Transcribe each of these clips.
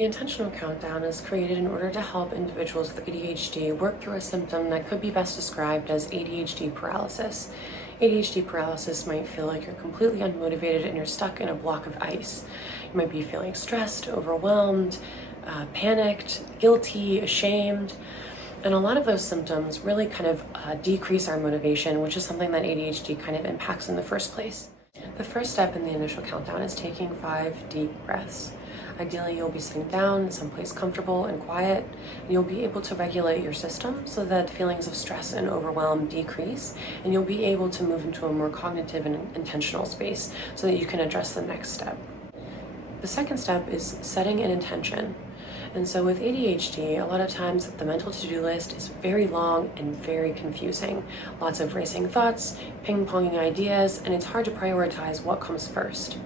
The intentional countdown is created in order to help individuals with ADHD work through a symptom that could be best described as ADHD paralysis. ADHD paralysis might feel like you're completely unmotivated and you're stuck in a block of ice. You might be feeling stressed, overwhelmed, panicked, guilty, ashamed. And a lot of those symptoms really kind of decrease our motivation, which is something that ADHD kind of impacts in the first place. The first step in the initial countdown is taking 5 deep breaths. Ideally, you'll be sitting down someplace comfortable and quiet, and you'll be able to regulate your system so that feelings of stress and overwhelm decrease, and you'll be able to move into a more cognitive and intentional space so that you can address the next step. The second step is setting an intention. And so with ADHD, a lot of times the mental to-do list is very long and very confusing. Lots of racing thoughts, ping-ponging ideas, and it's hard to prioritize what comes first.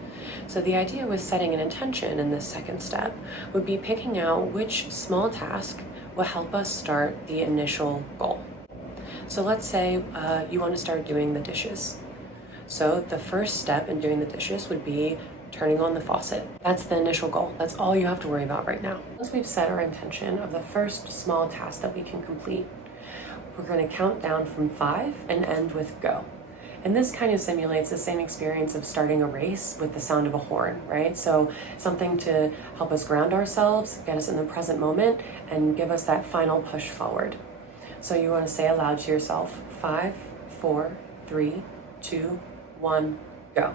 So the idea with setting an intention in this second step would be picking out which small task will help us start the initial goal. So let's say you want to start doing the dishes. So the first step in doing the dishes would be turning on the faucet. That's the initial goal. That's all you have to worry about right now. Once we've set our intention of the first small task that we can complete, we're going to count down from 5 and end with go. And this kind of simulates the same experience of starting a race with the sound of a horn, right? So something to help us ground ourselves, get us in the present moment, and give us that final push forward. So you want to say aloud to yourself, 5, 4, 3, 2, 1, go.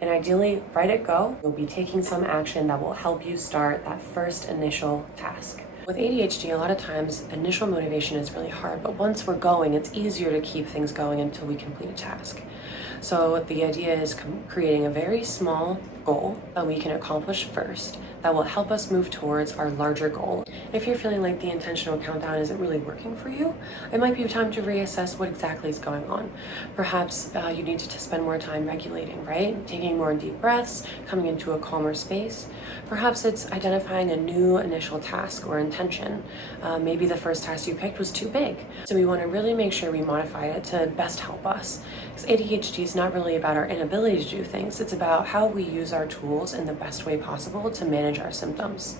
And ideally, right at go, you'll be taking some action that will help you start that first initial task. With ADHD, a lot of times initial motivation is really hard, but once we're going, it's easier to keep things going until we complete a task. So the idea is creating a very small goal that we can accomplish first that will help us move towards our larger goal. If you're feeling like the intentional countdown isn't really working for you, it might be time to reassess what exactly is going on. Perhaps you need to spend more time regulating, right? Taking more deep breaths, coming into a calmer space. Perhaps it's identifying a new initial task or intention. Maybe the first task you picked was too big. So we want to really make sure we modify it to best help us. Because ADHD is not really about our inability to do things. It's about how we use our tools in the best way possible to manage our symptoms.